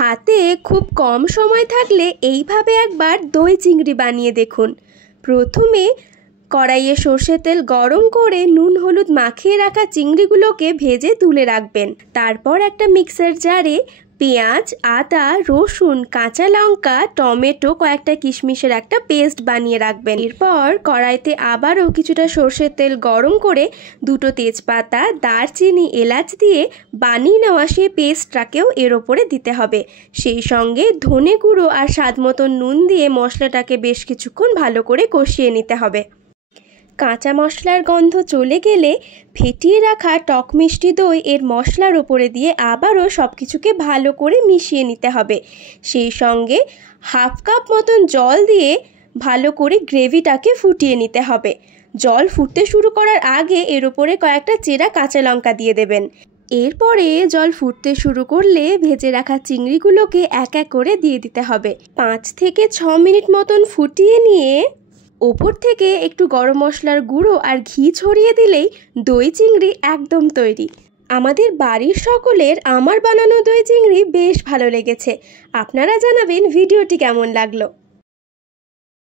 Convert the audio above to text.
হাতে খুব কম সময় থাকলে এইভাবে একবার দই চিংড়ি বানিয়ে দেখুন। প্রথমে কড়াইয়ে সর্ষের তেল গরম করে নুন হলুদ মাখিয়ে রাখা চিংড়িগুলোকে ভেজে তুলে রাখবেন। তারপর একটা মিক্সার জারে পেঁয়াজ, আদা, রসুন, কাঁচা লঙ্কা, টমেটো, কয়েকটা কিশমিশের একটা পেস্ট বানিয়ে রাখবেন। এরপর কড়াইতে আবারও কিছুটা সর্ষের তেল গরম করে দুটো তেজপাতা, দারচিনি, এলাচ দিয়ে বানিয়ে নেওয়া সেই পেস্টটাকেও এর ওপরে দিতে হবে। সেই সঙ্গে ধনে গুঁড়ো আর স্বাদ মতো নুন দিয়ে মশলাটাকে বেশ কিছুক্ষণ ভালো করে কষিয়ে নিতে হবে। কাঁচা মশলার গন্ধ চলে গেলে ফেটিয়ে রাখা টক মিষ্টি দই এর মশলার ওপরে দিয়ে আবারও সব কিছুকে ভালো করে মিশিয়ে নিতে হবে। সেই সঙ্গে হাফ কাপ মতন জল দিয়ে ভালো করে গ্রেভিটাকে ফুটিয়ে নিতে হবে। জল ফুটতে শুরু করার আগে এর ওপরে কয়েকটা চেরা কাঁচা লঙ্কা দিয়ে দেবেন। এরপরে জল ফুটতে শুরু করলে ভেজে রাখা চিংড়িগুলোকে এক এক করে দিয়ে দিতে হবে। 5 থেকে 6 মিনিট মতন ফুটিয়ে নিয়ে ওপর থেকে একটু গরম মশলার গুঁড়ো আর ঘি ছড়িয়ে দিলেই দই চিংড়ি একদম তৈরি। আমাদের বাড়ির সকলের আমার বানানো দই চিংড়ি বেশ ভালো লেগেছে। আপনারা জানাবেন ভিডিওটি কেমন লাগলো।